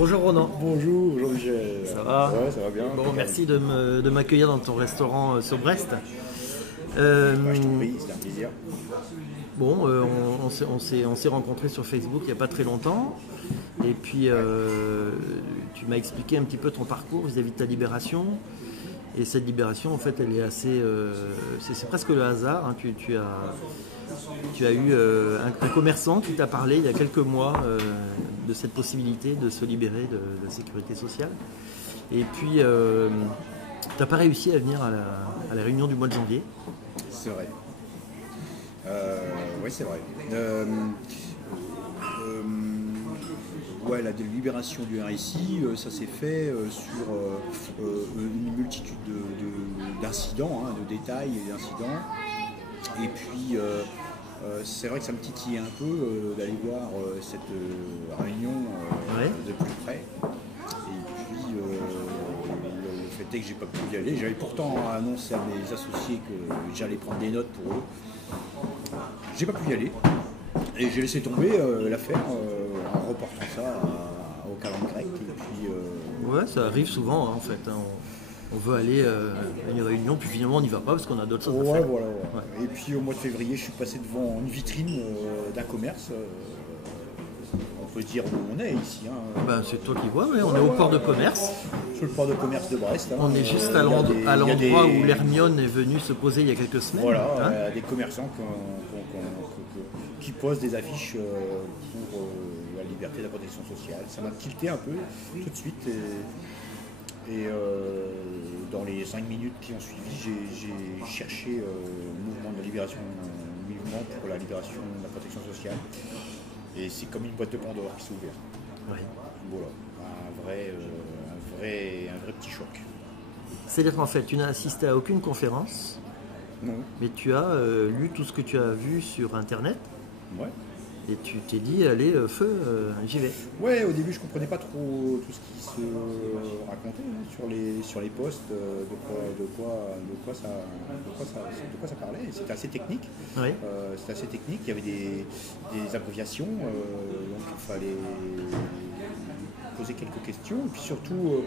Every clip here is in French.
Bonjour Ronan. Bonjour, Jean-Michel. Ça va? Ouais, ça va bien. Bon, merci de m'accueillir dans ton restaurant sur Brest. Je t'en prie, c'était un plaisir. Bon, on s'est rencontrés sur Facebook il n'y a pas très longtemps. Et puis, tu m'as expliqué un petit peu ton parcours vis-à-vis de ta libération. Et cette libération, en fait, elle est assez... c'est presque le hasard. Hein. Tu as eu un commerçant qui t'a parlé il y a quelques mois de cette possibilité de se libérer de la sécurité sociale. Et puis, tu n'as pas réussi à venir à la réunion du mois de janvier. C'est vrai. Oui, c'est vrai. Ouais, la délibération du RSI, ça s'est fait sur une multitude d'incidents, hein, de détails et d'incidents. Et puis, c'est vrai que ça me titillait un peu d'aller voir cette réunion de plus près. Et puis, le fait est que j'ai pas pu y aller. J'avais pourtant annoncé à mes associés que j'allais prendre des notes pour eux. J'ai pas pu y aller. Et j'ai laissé tomber l'affaire en reportant ça au calendrier grec. Et puis, Ouais, ça arrive souvent hein, en fait. Hein. On veut aller à une réunion, puis finalement on n'y va pas parce qu'on a d'autres choses à faire. Voilà. Ouais. Et puis au mois de février, je suis passé devant une vitrine d'un commerce. On peut dire où on est ici. Hein. Ben, c'est toi qui vois, mais on est au port de commerce. Sur le port de commerce de Brest. Hein. On est juste à l'endroit où l'Hermione est venue se poser il y a quelques semaines. Voilà, hein. des commerçants qui posent des affiches pour la liberté et la protection sociale. Ça m'a tilté un peu tout de suite. Et dans les 5 minutes qui ont suivi, j'ai cherché le mouvement de la libération, mouvement pour la libération de la protection sociale. Et c'est comme une boîte de Pandore qui s'est ouverte. Ouais. Voilà, un vrai petit choc. C'est-à-dire qu'en fait, tu n'as assisté à aucune conférence, Non. mais tu as lu tout ce que tu as vu sur Internet. Ouais. Et tu t'es dit, allez, feu, j'y vais. Ouais, au début je comprenais pas trop tout ce qui se racontait hein, sur les posts, de quoi ça parlait. Et c'était assez technique. Ouais. C'était assez technique. Il y avait des abréviations, donc il fallait poser quelques questions. Et puis surtout,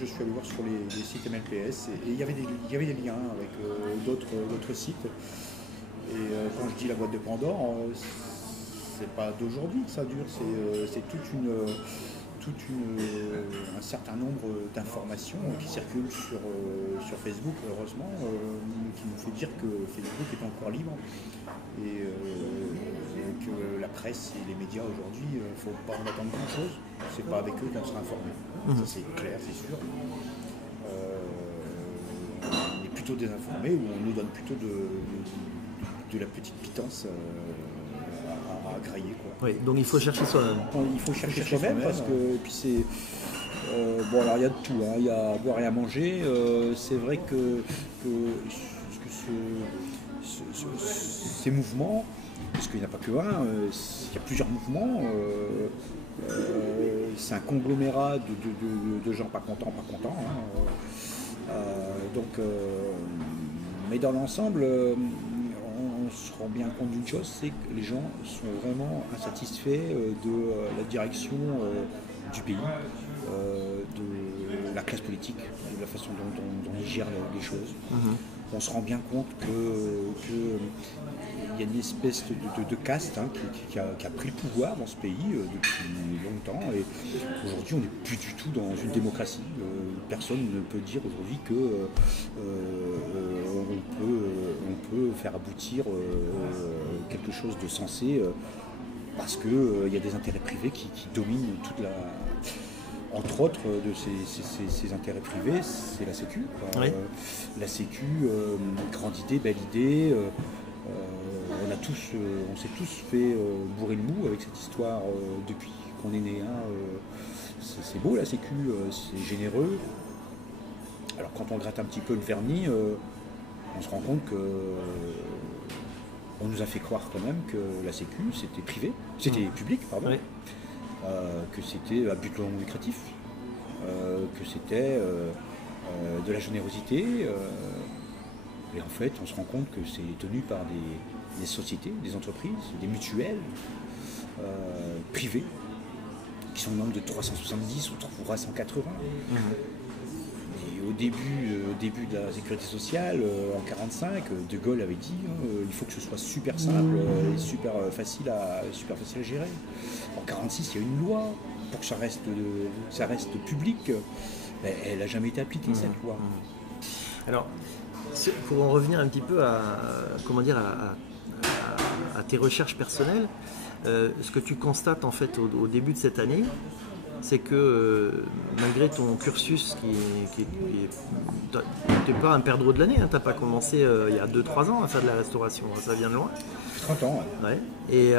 je suis allé voir sur les sites MLPS et il y avait des liens avec d'autres sites. Et quand je dis la boîte de Pandore, c'est pas d'aujourd'hui que ça dure, c'est un certain nombre d'informations qui circulent sur Facebook, heureusement, qui nous fait dire que Facebook est encore libre et que la presse et les médias aujourd'hui, il ne faut pas en attendre grand-chose. C'est pas avec eux qu'on sera informé. Ça c'est clair, c'est sûr. On est plutôt désinformé ou on nous donne plutôt de la petite pitance à grailler. Quoi. Oui, donc il faut chercher soi-même. Il faut chercher soi-même parce que puis c'est bon alors il y a de tout, hein. Il y a à boire et à manger. C'est vrai que ces mouvements, parce qu'il n'y en a pas que un, il y a plusieurs mouvements. C'est un conglomérat de gens pas contents. Hein. Mais dans l'ensemble. On se rend bien compte d'une chose, c'est que les gens sont vraiment insatisfaits de la direction du pays, de la classe politique, de la façon dont ils gèrent les choses. On se rend bien compte qu'il y a une espèce de caste hein, qui a pris le pouvoir dans ce pays depuis longtemps. Et aujourd'hui, on n'est plus du tout dans une démocratie. Personne ne peut dire aujourd'hui que on peut faire aboutir quelque chose de sensé parce qu'il y a des intérêts privés qui dominent toute la... Entre autres de ces intérêts privés, c'est la Sécu. Oui. La Sécu, grande idée, belle idée. On s'est tous fait bourrer le mou avec cette histoire depuis qu'on est né. Hein. C'est beau la Sécu, c'est généreux. Alors quand on gratte un petit peu le vernis, on se rend compte que on nous a fait croire quand même que la Sécu c'était privé, c'était public, pardon. Oui. Que c'était à but non lucratif, que c'était de la générosité. Et en fait, on se rend compte que c'est tenu par des sociétés, des entreprises, des mutuelles, privés, qui sont au nombre de 370 ou 380. Et au début de la sécurité sociale, en 1945, De Gaulle avait dit il faut que ce soit super simple et super facile à gérer. En 1946, il y a une loi pour que ça reste public. Mais elle n'a jamais été appliquée, cette loi. Alors, pour en revenir un petit peu à tes recherches personnelles, ce que tu constates en fait au début de cette année, c'est que malgré ton cursus tu n'es pas un perdreau de l'année, hein, tu n'as pas commencé il y a 2-3 ans à faire de la restauration, ça vient de loin. 30 ans, ouais. Ouais. Et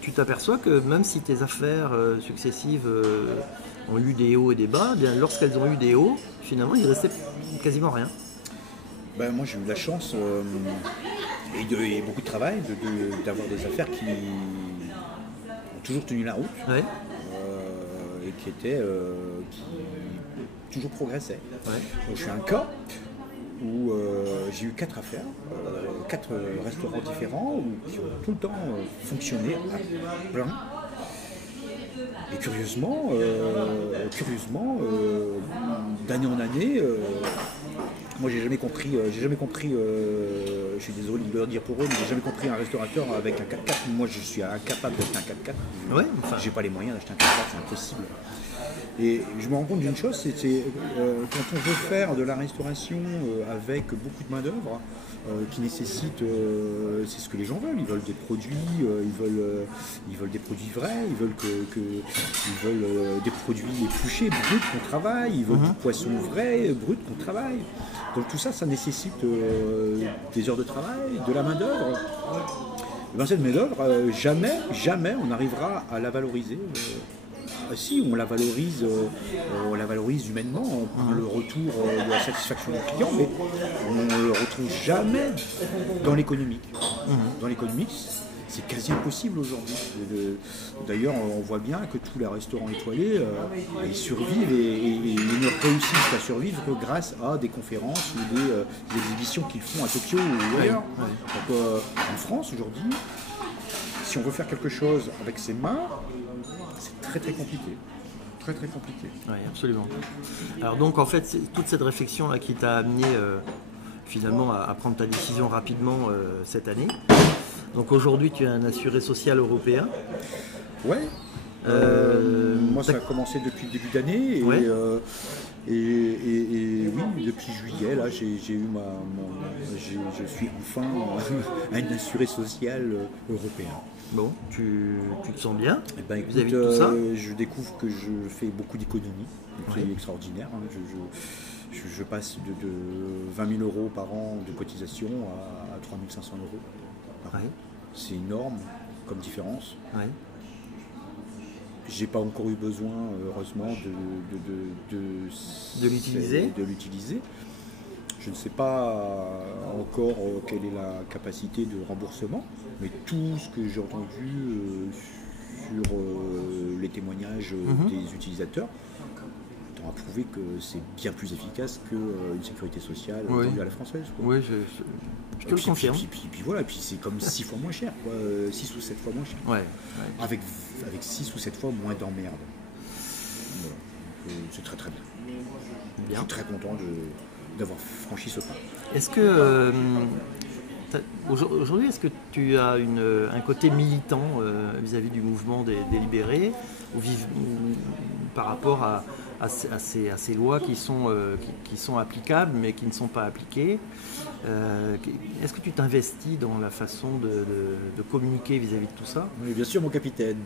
tu t'aperçois que même si tes affaires successives ont eu des hauts et des bas, bien, lorsqu'elles ont eu des hauts, finalement il restait quasiment rien. Ben, moi j'ai eu la chance et beaucoup de travail d'avoir des affaires qui ont toujours tenu la route. Ouais. Et qui toujours progressaient. Ouais. Donc, je suis un cas où j'ai eu 4 affaires, 4 restaurants différents qui ont tout le temps fonctionné à plein. Et curieusement, d'année en année, moi j'ai jamais compris, je suis désolé de le dire pour eux, mais j'ai jamais compris un restaurateur avec un 4x4. Moi je suis incapable d'acheter un 4x4. Ouais, j'ai pas les moyens d'acheter un 4x4, c'est impossible. Et je me rends compte d'une chose, c'est quand on veut faire de la restauration avec beaucoup de main d'œuvre, qui nécessite, c'est ce que les gens veulent. Ils veulent des produits, ils veulent des produits vrais, ils veulent des produits épluchés, bruts qu'on travaille, ils veulent du poisson vrai, brut qu'on travaille. Donc tout ça, ça nécessite des heures de travail, de la main d'œuvre. Et bien cette main d'œuvre, jamais on n'arrivera à la valoriser. Si, on la valorise humainement par le retour de la satisfaction du client, mais on ne le retrouve jamais dans l'économique. Dans l'économique, c'est quasi impossible aujourd'hui. D'ailleurs, on voit bien que tous les restaurants étoilés, ils survivent et ils ne réussissent à survivre que grâce à des conférences ou des exhibitions qu'ils font à Tokyo ou ailleurs. Donc, en France, aujourd'hui, si on veut faire quelque chose avec ses mains, c'est très très compliqué. Très très compliqué. Oui, absolument. Alors donc en fait, c'est toute cette réflexion là qui t'a amené finalement à prendre ta décision rapidement cette année. Donc aujourd'hui, tu es un assuré social européen. Ouais. Moi, ça a commencé depuis le début d'année. Ouais. Et oui, depuis juillet, là, je suis enfin un assuré social européen. Bon, tu te sens bien vis-à-vis de tout ça. Je découvre que je fais beaucoup d'économies, c'est extraordinaire. Hein. Je passe de 20 000 euros par an de cotisation à 3 500 euros par an. C'est énorme comme différence. Ouais. J'ai pas encore eu besoin, heureusement, de l'utiliser. Je ne sais pas encore quelle est la capacité de remboursement, mais tout ce que j'ai entendu sur les témoignages des utilisateurs tend à prouver que c'est bien plus efficace qu'une sécurité sociale à la française. Oui, je te le confirme. Puis voilà, puis c'est comme 6 fois moins cher, 6 ou 7 fois moins cher. Ouais. Avec 6 ou 7 fois moins d'emmerde. Voilà. C'est très très bien. Je suis très content d'avoir franchi ce pas. Est-ce que aujourd'hui, est-ce que tu as un côté militant vis-à-vis du mouvement des libérés ou par rapport à ces lois qui sont applicables mais qui ne sont pas appliquées? Est-ce que tu t'investis dans la façon de communiquer vis-à-vis de tout ça? Oui, bien sûr, mon capitaine.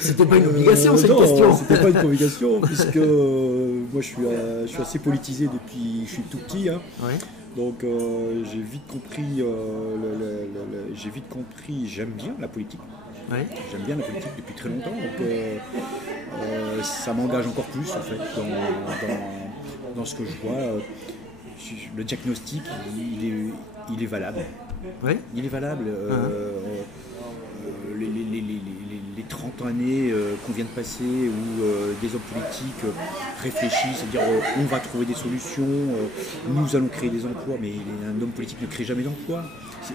C'était pas une obligation, cette question. C'était pas une obligation, puisque moi je suis assez politisé depuis que je suis tout petit. Hein. Ouais. Donc j'ai vite compris, j'aime bien la politique. Ouais. J'aime bien la politique depuis très longtemps. Donc ça m'engage encore plus en fait dans ce que je vois. Le diagnostic, il est valable. Oui. Il est valable. Les 30 années qu'on vient de passer où des hommes politiques réfléchissent, c'est-à-dire on va trouver des solutions, nous allons créer des emplois, mais un homme politique ne crée jamais d'emplois.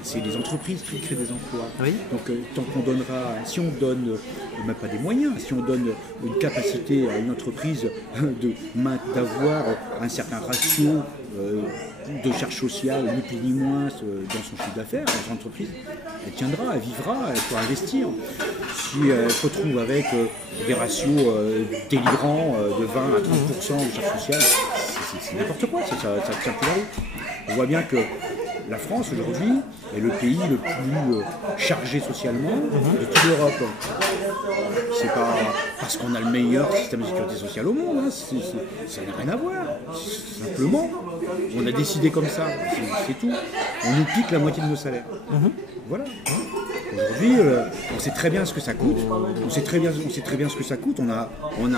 C'est les entreprises qui créent des emplois. Oui. Donc tant qu'on donnera, si on donne même pas des moyens, si on donne une capacité à une entreprise d'avoir un certain ratio de charge sociale, ni plus ni moins, dans son chiffre d'affaires, dans son entreprise, elle tiendra, elle vivra, elle pourra investir. Si elle se retrouve avec des ratios délirants de 20 à 30% de charge sociale, c'est n'importe quoi, ça ne tient plus la route. On voit bien que la France aujourd'hui est le pays le plus chargé socialement de toute l'Europe. C'est pas parce qu'on a le meilleur système de sécurité sociale au monde, hein. Ça n'a rien à voir. Simplement, on a décidé comme ça, c'est tout. On nous pique la moitié de nos salaires. Voilà. Aujourd'hui, on sait très bien ce que ça coûte. On sait très bien ce que ça coûte. On a une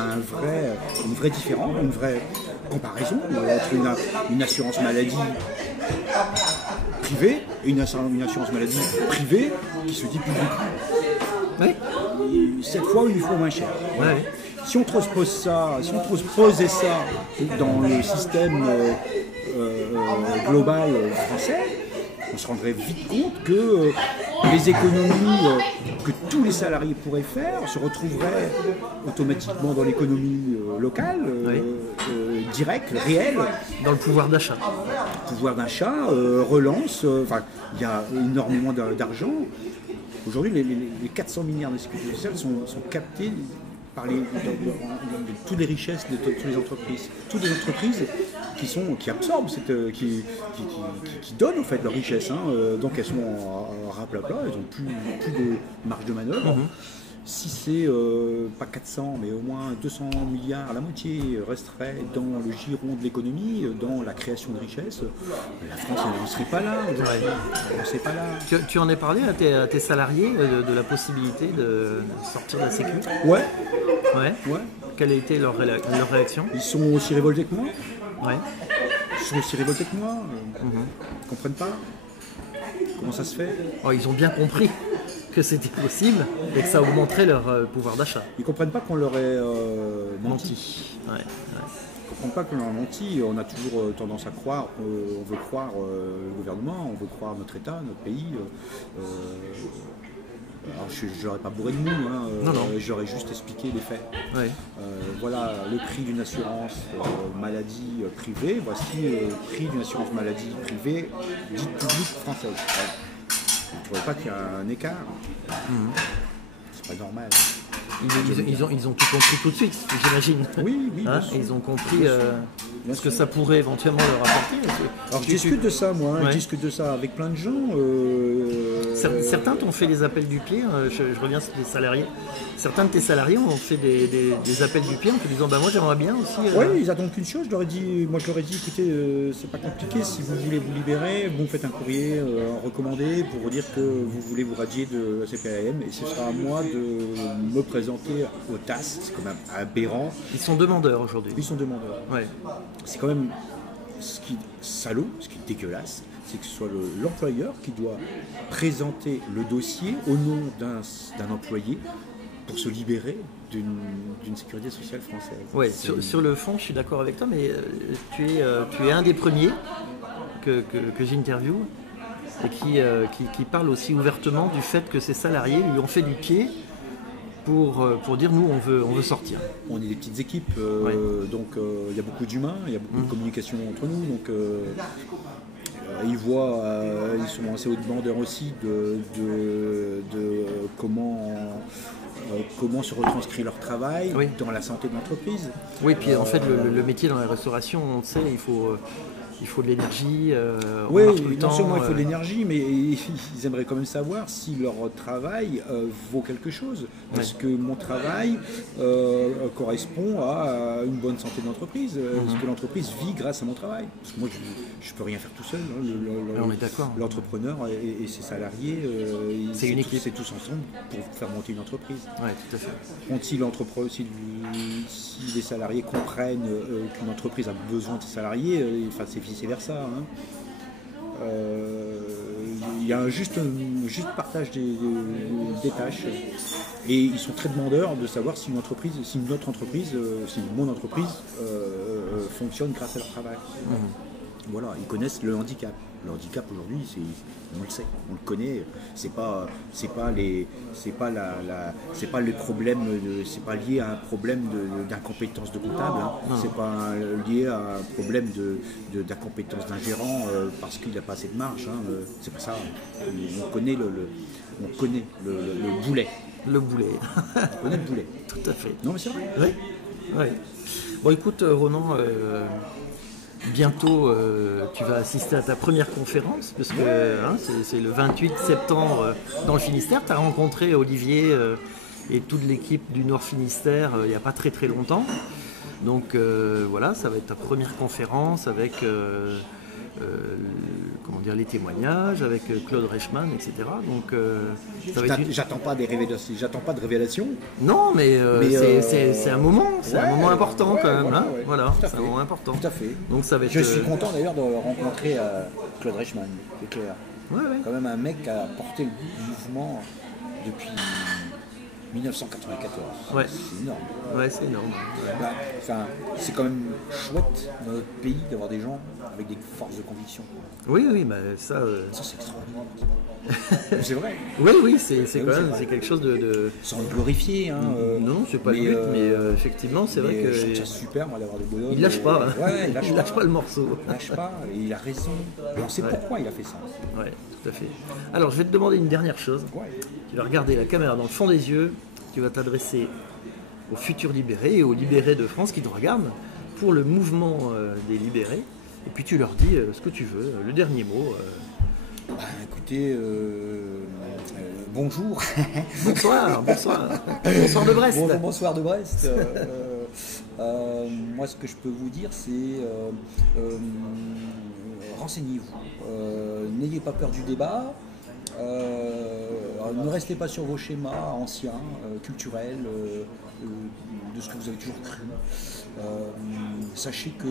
vraie différence, une vraie comparaison entre une assurance maladie privée et une assurance maladie privée qui se dit publique. Oui. 7 fois ou 8 fois moins cher. Ouais. Si on transposait ça dans le système global français, on se rendrait vite compte que les économies que tous les salariés pourraient faire se retrouveraient automatiquement dans l'économie locale, directe, réelle. Dans le pouvoir d'achat. Pouvoir d'achat, relance, il y a énormément d'argent. Aujourd'hui, les 400 milliards de sécurité sociale sont captés par toutes les richesses de toutes les entreprises. Toutes les entreprises qui absorbent, qui donnent en fait leur richesse. Donc elles sont en raplapla, elles n'ont plus de marge de manœuvre. Si c'est pas 400, mais au moins 200 milliards, la moitié resterait dans le giron de l'économie, dans la création de richesses, la France n'en serait pas là. On ne serait pas là. Tu en as parlé à tes salariés de la possibilité de sortir de la sécu ? Ouais. Quelle a été leur réaction ? Ils sont aussi révoltés que moi. Ouais. Ils sont aussi révoltés que moi. Ils ne comprennent pas. Comment ça se fait ? Ils ont bien compris que c'était possible et que ça augmenterait leur pouvoir d'achat. Ils ne comprennent pas qu'on leur ait menti. Ouais. Ils ne comprennent pas qu'on leur a menti. On a toujours tendance à croire, on veut croire le gouvernement, on veut croire notre État, notre pays. Alors je n'aurais pas bourré de mots, Non. J'aurais juste expliqué les faits. Ouais. Voilà le prix d'une assurance maladie privée, voici le prix d'une assurance maladie privée dite publique française. Vous ne trouvez pas qu'il y a un écart ? C'est pas normal. Ils ont tout compris tout de suite, j'imagine. Oui, bien sûr. Ils ont compris ce que ça pourrait éventuellement leur apporter. Alors je discute de ça, moi. Je discute de ça avec plein de gens. Certains t'ont fait des appels du pied. Je reviens sur les salariés. Certains de tes salariés ont fait des appels du pied en te disant moi j'aimerais bien aussi. Oui, ils attendent qu'une chose. Je leur ai dit, écoutez, c'est pas compliqué. Si vous voulez vous libérer, vous me faites un courrier recommandé pour vous dire que vous voulez vous radier de la CPAM et ce sera à moi de me présenter au TAS. C'est quand même aberrant. Ils sont demandeurs aujourd'hui. Ils sont demandeurs. Ouais. C'est quand même ce qui est salaud, ce qui est dégueulasse, c'est que ce soit l'employeur qui doit présenter le dossier au nom d'un employé pour se libérer d'une sécurité sociale française. Ouais, sur le fond, je suis d'accord avec toi, mais tu es un des premiers que j'interviewe et qui parle aussi ouvertement du fait que ses salariés lui ont fait du pied pour dire nous on veut sortir. On est des petites équipes, donc il y a beaucoup d'humains, il y a beaucoup de communication entre nous, donc ils voient, ils sont assez haut demandeurs aussi de comment se retranscrire leur travail dans la santé de l'entreprise. Oui, puis en fait le métier dans la restauration, on le sait, il faut de l'énergie. Oui, non seulement il faut de l'énergie, mais ils aimeraient quand même savoir si leur travail vaut quelque chose. Est-ce que mon travail correspond à une bonne santé de l'entreprise ? Est-ce que l'entreprise vit grâce à mon travail ? Parce que moi, je ne peux rien faire tout seul. On est d'accord. L'entrepreneur et ses salariés, c'est une équipe. C'est tous ensemble pour faire monter une entreprise. Oui, tout à fait. Donc, si les salariés comprennent qu'une entreprise a besoin de ses salariés, c'est vice versa. il y a un juste partage des tâches. Et ils sont très demandeurs de savoir si notre entreprise, si mon entreprise fonctionne grâce à leur travail. Voilà, ils connaissent le handicap. Le handicap aujourd'hui, on le sait, on le connaît. C'est pas le problème, c'est pas lié à un problème d'incompétence de comptable. Hein. C'est pas lié à un problème d'incompétence d'un gérant parce qu'il n'a pas assez de marge. Hein. C'est pas ça. On connaît le boulet. Le boulet. On connaît le boulet. Tout à fait. Non mais c'est vrai. Oui. Ouais. Bon, écoute, Ronan. Bientôt, tu vas assister à ta première conférence, parce que c'est le 28 septembre dans le Finistère. Tu as rencontré Olivier et toute l'équipe du Nord Finistère il n'y a pas très très longtemps. Donc voilà, ça va être ta première conférence avec les témoignages, avec Claude Reichmann, etc. Donc, j'attends pas des révélations, j'attends pas de révélations. Non, mais c'est un moment, un moment important quand même. Voilà, voilà, c'est un moment important. Tout à fait. Donc ça va être. Je suis content d'ailleurs de rencontrer Claude Reichmann, c'est clair. Ouais. Quand même un mec qui a porté le mouvement depuis 1994. Ouais. C'est énorme. Ouais, c'est énorme. Bah, c'est quand même chouette dans notre pays d'avoir des gens avec des forces de conviction. Oui, bah ça. Ça c'est extraordinaire. C'est vrai. Oui, c'est quand même c'est quelque chose de. Sans le glorifier. Hein, non, c'est pas le but, mais effectivement, c'est vrai que. Je trouve ça super, moi, d'avoir des bonhommes. Il lâche pas. Ouais, il lâche pas le morceau. Il lâche pas, et il a raison. Et on sait pourquoi il a fait ça. Ouais, tout à fait. Alors, je vais te demander une dernière chose. Ouais. Tu vas regarder la caméra dans le fond des yeux. Tu vas t'adresser aux futurs libérés et aux libérés de France qui te regardent pour le mouvement des libérés. Et puis tu leur dis ce que tu veux, le dernier mot. Écoutez, bonjour. Bonsoir de Brest. Bonsoir de Brest. Moi, ce que je peux vous dire, c'est renseignez-vous. N'ayez pas peur du débat. Ne restez pas sur vos schémas anciens, culturels, de ce que vous avez toujours cru. Sachez que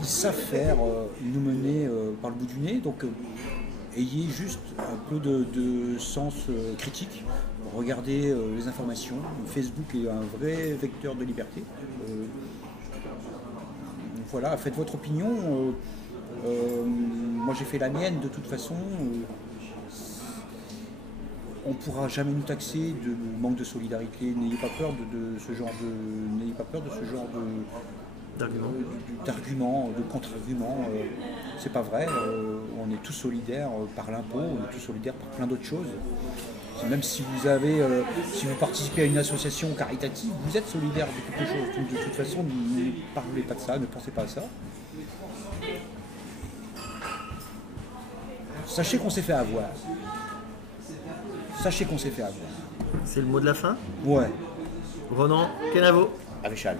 ils savent faire, nous mener par le bout du nez, donc ayez juste un peu de sens critique. Regardez les informations. Facebook est un vrai vecteur de liberté. Voilà, faites votre opinion. Moi j'ai fait la mienne de toute façon. On ne pourra jamais nous taxer de manque de solidarité. N'ayez pas peur de ce genre d'arguments, de contre-arguments. C'est pas vrai. On est tous solidaires par l'impôt, on est tous solidaires par plein d'autres choses. Même si vous participez à une association caritative, vous êtes solidaire de quelque chose. Donc, de toute façon, ne parlez pas de ça, ne pensez pas à ça. Sachez qu'on s'est fait avoir. C'est le mot de la fin ? Ouais. Ronan Kenavo. Avec Chal.